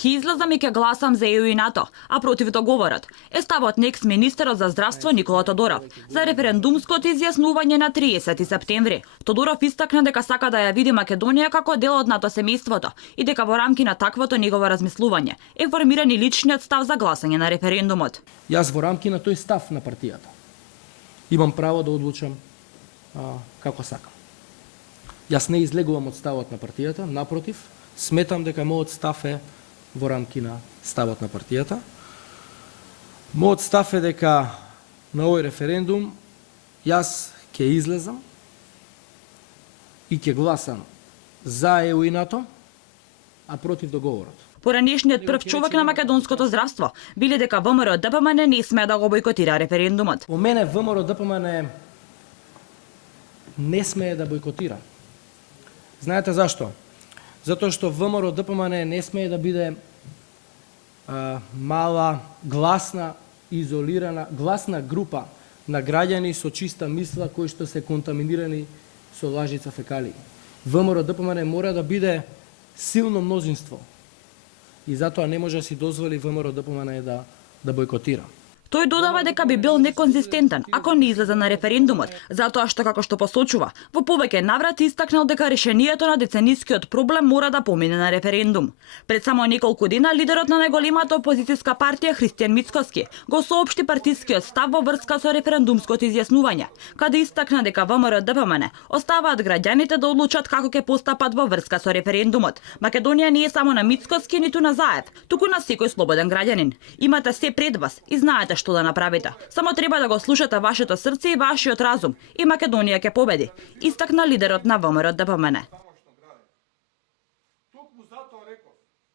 Ке излезам и ке гласам за ЕУ и НАТО, а против договорот е ставот на екс-министерот за здравство Никола Тодоров за референдумското изјаснување на 30 септември. Тодоров истакна дека сака да ја види Македонија како дел од НАТО семејството и дека во рамки на таквото негово размислување е формиран и личниот став за гласање на референдумот. Јас во рамки на тој став на партијата имам право да одлучам како сакам. Јас не излегувам од ставот на партијата, напротив, сметам дека мојот став е во рамки на ставот на партијата. Мојот став е дека на овој референдум јас ќе излезам и ќе гласам за ЕУ и НАТО, а против договорот. Поранешниот прв човек на македонското здравство биле дека ВМРО ДПМН не смее да го бойкотира референдумот. По мене ВМРО ДПМН не смее да бойкотира. Знаете зашто? Затоа што ВМРО ДПМН не смее да биде мала, гласна, изолирана, гласна група на граѓани со чиста мисла кои што се контаминирани со лажица фекалии. ВМРО ДПМН мора да биде силно мнозинство. И затоа не може да си дозволи ВМРО ДПМН да бойкотира. Тој додава дека би бил неконзистентен ако не излезе на референдумот, затоа што како што посочува, во повеќе наврати истакнал дека решението на деценискиот проблем мора да помине на референдум. Пред само неколку дена лидерот на најголемата опозицијска партија Христијан Мицкоски го соопшти партискиот став во врска со референдумското изјаснување, каде истакна дека ВМРО ДПМН оставаат граѓаните да одлучат како ќе постапат во врска со референдумот. Македонија не е само на Мицкоски ниту на Заев, туку на секој слободен граѓанин. Имате се пред вас и знаете што да направите. Само треба да го слушате вашето срце и вашиот разум и Македонија ќе победи, истакна лидерот на ВМРО ДПМН.